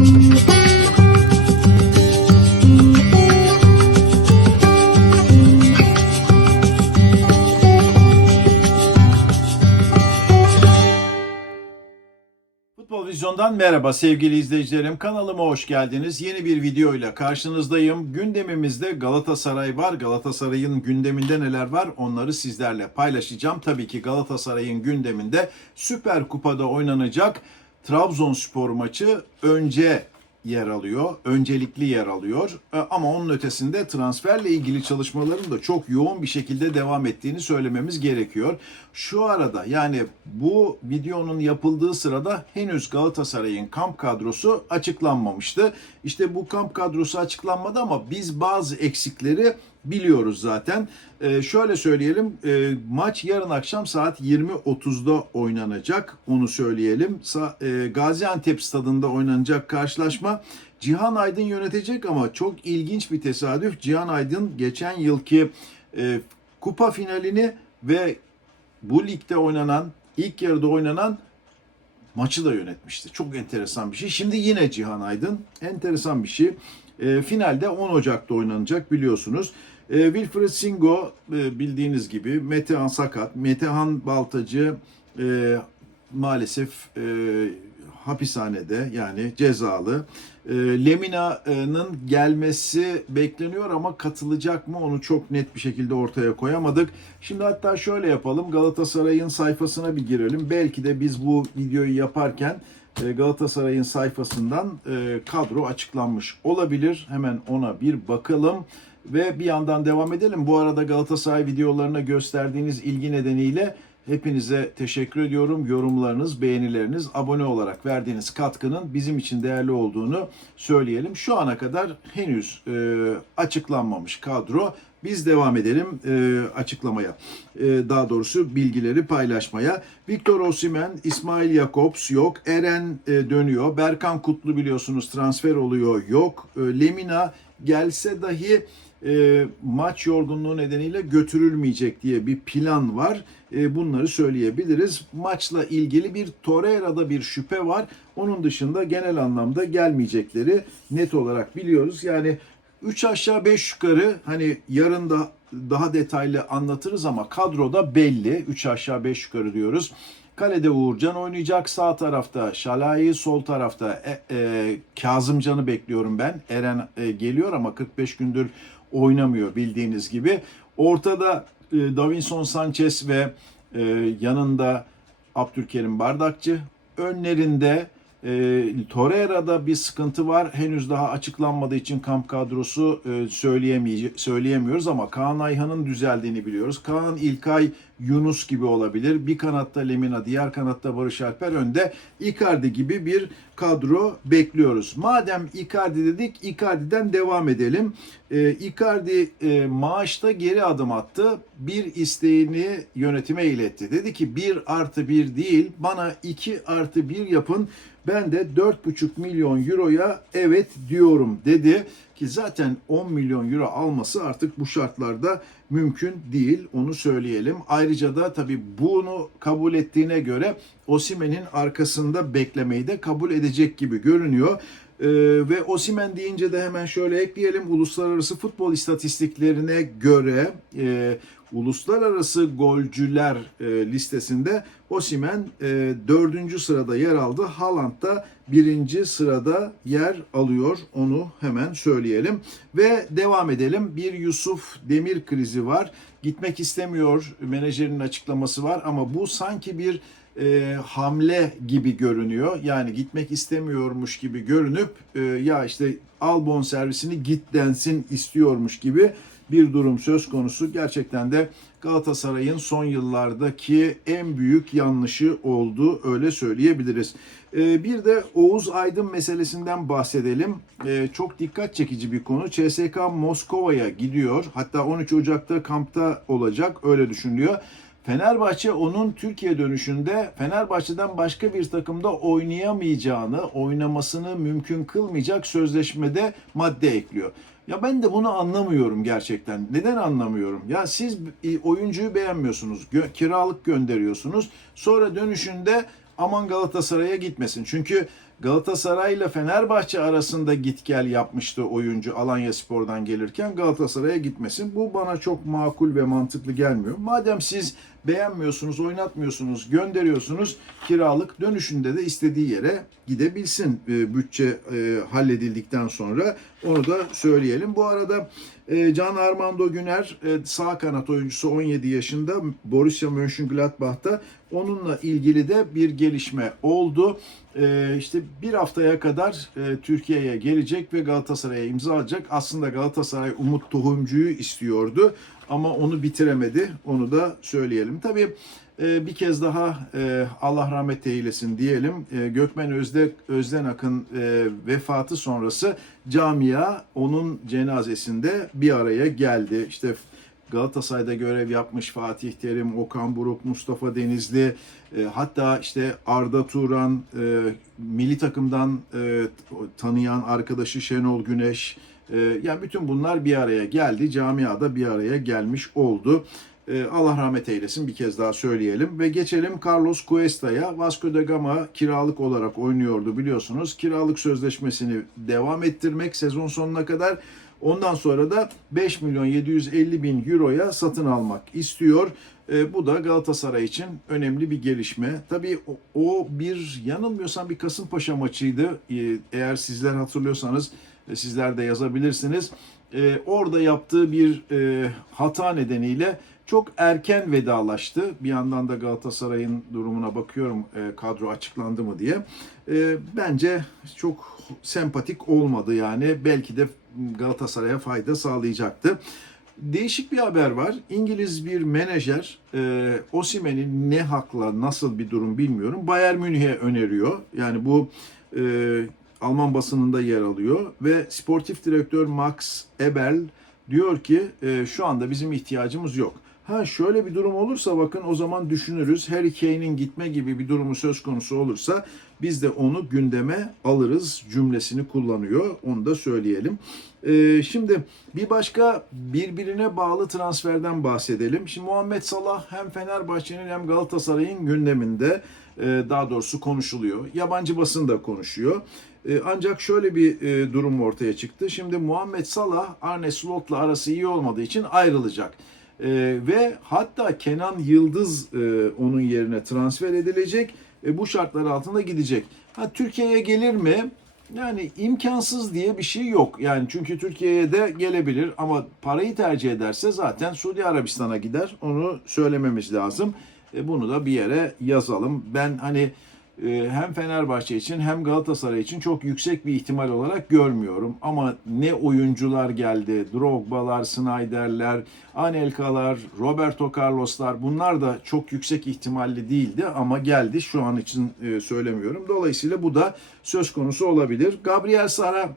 Futbol Vizyon'dan merhaba sevgili izleyicilerim. Kanalıma hoş geldiniz. Yeni bir videoyla karşınızdayım. Gündemimizde Galatasaray var. Galatasaray'ın gündeminde neler var onları sizlerle paylaşacağım. Tabii ki Galatasaray'ın gündeminde Süper Kupa'da oynanacak Trabzonspor maçı önce yer alıyor. Öncelikli yer alıyor. E, Ama onun ötesinde transferle ilgili çalışmaların da çok yoğun bir şekilde devam ettiğini söylememiz gerekiyor. Şu arada yani bu videonun yapıldığı sırada henüz Galatasaray'ın kamp kadrosu açıklanmamıştı. İşte bu kamp kadrosu açıklanmadı ama biz bazı eksikleri biliyoruz zaten. Ee, şöyle söyleyelim e, maç yarın akşam saat 20.30'da oynanacak onu söyleyelim. Sa- e, Gaziantep stadında oynanacak karşılaşma Cihan Aydın yönetecek ama çok ilginç bir tesadüf. Cihan Aydın geçen yılki e, kupa finalini ve bu ligde oynanan ilk yarıda oynanan maçı da yönetmişti. Çok enteresan bir şey. Şimdi yine Cihan Aydın. Enteresan bir şey. E, finalde 10 Ocak'ta oynanacak biliyorsunuz. E, Wilfred Singo e, bildiğiniz gibi Metehan sakat. Metehan Baltacı e, maalesef e, hapishanede yani cezalı. E, Lemina'nın gelmesi bekleniyor ama katılacak mı onu çok net bir şekilde ortaya koyamadık. Şimdi hatta şöyle yapalım Galatasaray'ın sayfasına bir girelim. Belki de biz bu videoyu yaparken e, Galatasaray'ın sayfasından e, kadro açıklanmış olabilir. Hemen ona bir bakalım ve bir yandan devam edelim. Bu arada Galatasaray videolarına gösterdiğiniz ilgi nedeniyle hepinize teşekkür ediyorum. Yorumlarınız, beğenileriniz, abone olarak verdiğiniz katkının bizim için değerli olduğunu söyleyelim. Şu ana kadar henüz e, açıklanmamış kadro. Biz devam edelim e, açıklamaya. E, daha doğrusu bilgileri paylaşmaya. Victor Osimhen, İsmail Jakobs yok. Eren e, dönüyor. Berkan Kutlu biliyorsunuz transfer oluyor. Yok. E, Lemina gelse dahi e, maç yorgunluğu nedeniyle götürülmeyecek diye bir plan var. E, bunları söyleyebiliriz. Maçla ilgili bir Torreira'da bir şüphe var. Onun dışında genel anlamda gelmeyecekleri net olarak biliyoruz. Yani 3 aşağı 5 yukarı hani yarın da daha detaylı anlatırız ama kadroda belli. 3 aşağı 5 yukarı diyoruz. Kalede Uğurcan oynayacak. Sağ tarafta Şalay'ı, sol tarafta e, e, Kazımcan'ı bekliyorum ben. Eren e, geliyor ama 45 gündür oynamıyor bildiğiniz gibi. Ortada e, Davinson Sanchez ve e, yanında Abdülkerim Bardakçı. Önlerinde e, Torreira'da bir sıkıntı var. Henüz daha açıklanmadığı için kamp kadrosu e, söyleyemiyoruz ama Kaan Ayhan'ın düzeldiğini biliyoruz. Kaan İlkay Yunus gibi olabilir. Bir kanatta Lemina, diğer kanatta Barış Alper önde. Icardi gibi bir kadro bekliyoruz. Madem Icardi dedik, Icardi'den devam edelim. E, Icardi e, maaşta geri adım attı. Bir isteğini yönetime iletti. Dedi ki 1 artı 1 değil, bana 2 artı 1 yapın. Ben de 4,5 milyon euroya evet diyorum dedi ki zaten 10 milyon euro alması artık bu şartlarda mümkün değil onu söyleyelim. Ayrıca da tabii bunu kabul ettiğine göre Osimen'in arkasında beklemeyi de kabul edecek gibi görünüyor. Ee, ve Osimen deyince de hemen şöyle ekleyelim. Uluslararası futbol istatistiklerine göre e, uluslararası golcüler e, listesinde Osimen e, dördüncü sırada yer aldı. Haaland da birinci sırada yer alıyor. Onu hemen söyleyelim. Ve devam edelim. Bir Yusuf Demir krizi var. Gitmek istemiyor. Menajerinin açıklaması var ama bu sanki bir e, hamle gibi görünüyor. Yani gitmek istemiyormuş gibi görünüp e, ya işte al bon servisini git densin istiyormuş gibi bir durum söz konusu. Gerçekten de Galatasaray'ın son yıllardaki en büyük yanlışı oldu öyle söyleyebiliriz. E, bir de Oğuz Aydın meselesinden bahsedelim. E, çok dikkat çekici bir konu. CSK Moskova'ya gidiyor. Hatta 13 Ocak'ta kampta olacak öyle düşünülüyor. Fenerbahçe onun Türkiye dönüşünde Fenerbahçe'den başka bir takımda oynayamayacağını, oynamasını mümkün kılmayacak sözleşmede madde ekliyor. Ya ben de bunu anlamıyorum gerçekten. Neden anlamıyorum? Ya siz oyuncuyu beğenmiyorsunuz, gö- kiralık gönderiyorsunuz. Sonra dönüşünde aman Galatasaray'a gitmesin. Çünkü Galatasaray ile Fenerbahçe arasında git gel yapmıştı oyuncu Alanya Spor'dan gelirken Galatasaray'a gitmesin. Bu bana çok makul ve mantıklı gelmiyor. Madem siz beğenmiyorsunuz, oynatmıyorsunuz, gönderiyorsunuz kiralık dönüşünde de istediği yere gidebilsin e, bütçe e, halledildikten sonra onu da söyleyelim. Bu arada e, Can Armando Güner e, sağ kanat oyuncusu 17 yaşında Borussia Mönchengladbach'ta onunla ilgili de bir gelişme oldu. İşte bir haftaya kadar e, Türkiye'ye gelecek ve Galatasaray'a imza atacak. Aslında Galatasaray Umut Tohumcu'yu istiyordu ama onu bitiremedi. Onu da söyleyelim. Tabii e, bir kez daha e, Allah rahmet eylesin diyelim. E, Gökmen Özde Özden Akın e, vefatı sonrası camia onun cenazesinde bir araya geldi. İşte Galatasaray'da görev yapmış Fatih Terim, Okan Buruk, Mustafa Denizli, e, hatta işte Arda Turan, e, milli takımdan e, tanıyan arkadaşı Şenol Güneş, e, yani bütün bunlar bir araya geldi. Camiada bir araya gelmiş oldu. E, Allah rahmet eylesin bir kez daha söyleyelim. Ve geçelim Carlos Cuesta'ya. Vasco da Gama kiralık olarak oynuyordu biliyorsunuz. Kiralık sözleşmesini devam ettirmek sezon sonuna kadar. Ondan sonra da 5 milyon 750 bin euroya satın almak istiyor. E, bu da Galatasaray için önemli bir gelişme. Tabii o, o bir yanılmıyorsam bir Kasımpaşa maçıydı. E, eğer sizler hatırlıyorsanız e, sizler de yazabilirsiniz. E, orada yaptığı bir e, hata nedeniyle çok erken vedalaştı. Bir yandan da Galatasaray'ın durumuna bakıyorum e, kadro açıklandı mı diye. E, bence çok sempatik olmadı yani. Belki de Galatasaray'a fayda sağlayacaktı. Değişik bir haber var. İngiliz bir menajer e, Osimen'in ne hakla nasıl bir durum bilmiyorum. Bayern Münih'e öneriyor. Yani bu e, Alman basınında yer alıyor ve sportif direktör Max Eberl diyor ki e, şu anda bizim ihtiyacımız yok. Ha şöyle bir durum olursa bakın o zaman düşünürüz. Harry Kane'in gitme gibi bir durumu söz konusu olursa biz de onu gündeme alırız cümlesini kullanıyor. Onu da söyleyelim. Ee, şimdi bir başka birbirine bağlı transferden bahsedelim. Şimdi Muhammed Salah hem Fenerbahçe'nin hem Galatasaray'ın gündeminde e, daha doğrusu konuşuluyor. Yabancı basın da konuşuyor. E, Ancak şöyle bir e, durum ortaya çıktı. Şimdi Muhammed Salah Arne Slot'la arası iyi olmadığı için ayrılacak. Ee, ve hatta Kenan Yıldız e, onun yerine transfer edilecek. E, bu şartlar altında gidecek. Ha Türkiye'ye gelir mi? Yani imkansız diye bir şey yok. Yani çünkü Türkiye'ye de gelebilir ama parayı tercih ederse zaten Suudi Arabistan'a gider. Onu söylememiz lazım. E, bunu da bir yere yazalım. Ben hani e, hem Fenerbahçe için hem Galatasaray için çok yüksek bir ihtimal olarak görmüyorum. Ama ne oyuncular geldi, Drogba'lar, Snyder'ler, Anelka'lar, Roberto Carlos'lar bunlar da çok yüksek ihtimalli değildi ama geldi şu an için e, söylemiyorum. Dolayısıyla bu da söz konusu olabilir. Gabriel Sara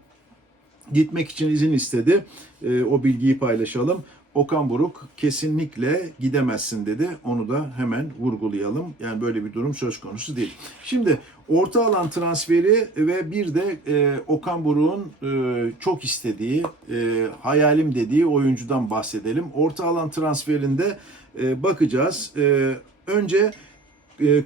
gitmek için izin istedi. E, o bilgiyi paylaşalım. Okan Buruk kesinlikle gidemezsin dedi. Onu da hemen vurgulayalım. Yani böyle bir durum söz konusu değil. Şimdi orta alan transferi ve bir de e, Okan Buruk'un e, çok istediği, e, hayalim dediği oyuncudan bahsedelim. Orta alan transferinde e, bakacağız. E, önce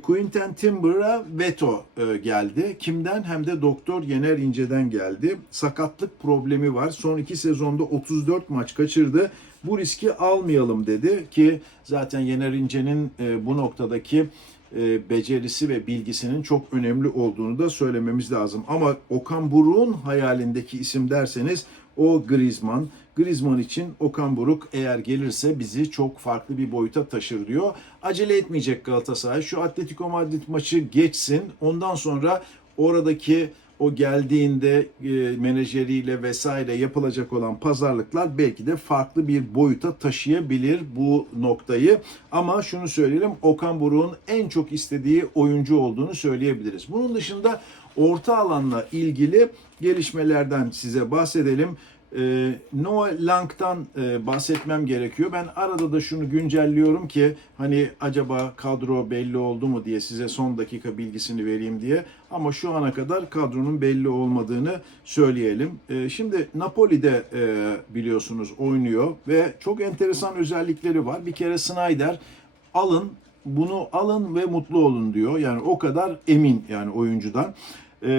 Quinten Timber'a veto e, geldi. Kimden? Hem de Doktor Yener İnce'den geldi. Sakatlık problemi var. Son iki sezonda 34 maç kaçırdı. Bu riski almayalım dedi ki zaten Yener İnce'nin e, bu noktadaki e, becerisi ve bilgisinin çok önemli olduğunu da söylememiz lazım. Ama Okan Buruk'un hayalindeki isim derseniz o Griezmann. Griezmann için Okan Buruk eğer gelirse bizi çok farklı bir boyuta taşır diyor. Acele etmeyecek Galatasaray. Şu Atletico Madrid maçı geçsin. Ondan sonra oradaki o geldiğinde e, menajeriyle vesaire yapılacak olan pazarlıklar belki de farklı bir boyuta taşıyabilir bu noktayı. Ama şunu söyleyelim Okan Buruk'un en çok istediği oyuncu olduğunu söyleyebiliriz. Bunun dışında orta alanla ilgili gelişmelerden size bahsedelim. Ee, Noah Lang'dan e, bahsetmem gerekiyor. Ben arada da şunu güncelliyorum ki hani acaba kadro belli oldu mu diye size son dakika bilgisini vereyim diye. Ama şu ana kadar kadronun belli olmadığını söyleyelim. Ee, şimdi Napoli'de e, biliyorsunuz oynuyor ve çok enteresan özellikleri var. Bir kere Snyder alın bunu alın ve mutlu olun diyor. Yani o kadar emin yani oyuncudan. E,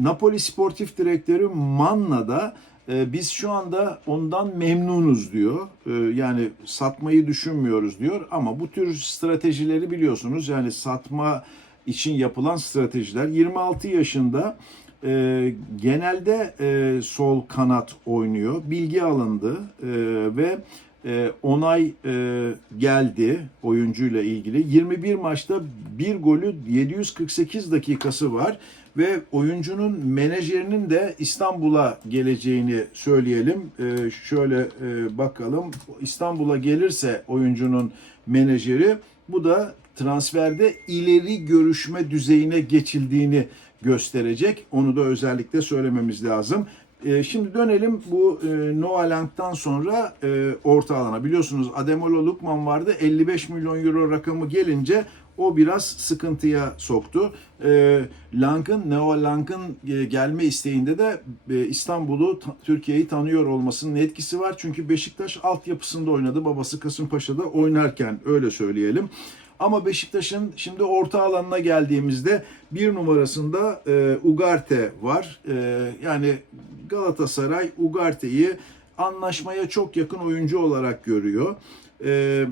Napoli Sportif Direktörü Manna da e, biz şu anda ondan memnunuz diyor. E, yani satmayı düşünmüyoruz diyor ama bu tür stratejileri biliyorsunuz. Yani satma için yapılan stratejiler 26 yaşında e, genelde e, sol kanat oynuyor. Bilgi alındı e, ve e, onay e, geldi oyuncuyla ilgili. 21 maçta bir golü 748 dakikası var ve oyuncunun menajerinin de İstanbul'a geleceğini söyleyelim. E, şöyle e, bakalım. İstanbul'a gelirse oyuncunun menajeri bu da transferde ileri görüşme düzeyine geçildiğini gösterecek. Onu da özellikle söylememiz lazım. E, şimdi dönelim bu e, Noah Lang'dan sonra e, orta alana. Biliyorsunuz Ademola Lukman vardı. 55 milyon euro rakamı gelince o biraz sıkıntıya soktu. E, Lang'ın, Noah Lang'ın e, gelme isteğinde de İstanbul'u, ta- Türkiye'yi tanıyor olmasının etkisi var. Çünkü Beşiktaş altyapısında oynadı. Babası Kasımpaşa'da oynarken öyle söyleyelim. Ama Beşiktaş'ın şimdi orta alanına geldiğimizde bir numarasında e, Ugarte var. E, yani Galatasaray Ugarte'yi anlaşmaya çok yakın oyuncu olarak görüyor. E,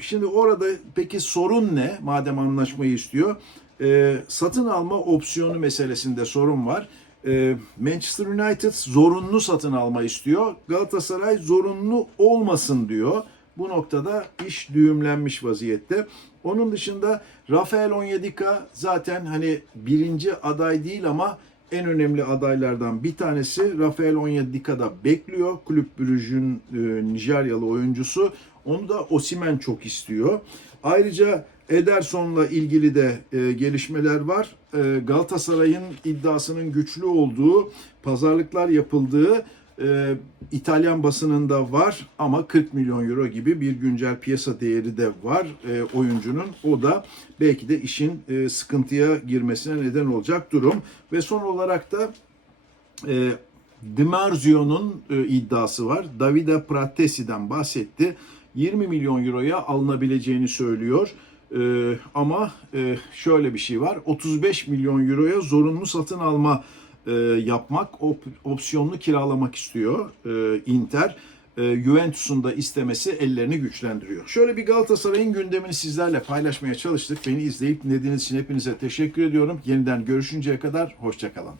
şimdi orada peki sorun ne madem anlaşmayı istiyor? E, satın alma opsiyonu meselesinde sorun var. E, Manchester United zorunlu satın alma istiyor. Galatasaray zorunlu olmasın diyor. Bu noktada iş düğümlenmiş vaziyette. Onun dışında Rafael Onyedika zaten hani birinci aday değil ama en önemli adaylardan bir tanesi. Rafael Onyedika da bekliyor. Kulüp Brugge'ün e, Nijeryalı oyuncusu. Onu da Osimen çok istiyor. Ayrıca Ederson'la ilgili de e, gelişmeler var. E, Galatasaray'ın iddiasının güçlü olduğu, pazarlıklar yapıldığı e, İtalyan basınında var ama 40 milyon euro gibi bir güncel piyasa değeri de var e, oyuncunun. O da belki de işin e, sıkıntıya girmesine neden olacak durum. Ve son olarak da e, Di Marzio'nun e, iddiası var. Davide Pratesi'den bahsetti. 20 milyon euroya alınabileceğini söylüyor. E, ama e, şöyle bir şey var. 35 milyon euroya zorunlu satın alma e, yapmak, op- opsiyonlu kiralamak istiyor e, Inter. E, Juventus'un da istemesi ellerini güçlendiriyor. Şöyle bir Galatasaray'ın gündemini sizlerle paylaşmaya çalıştık. Beni izleyip dinlediğiniz için hepinize teşekkür ediyorum. Yeniden görüşünceye kadar hoşçakalın.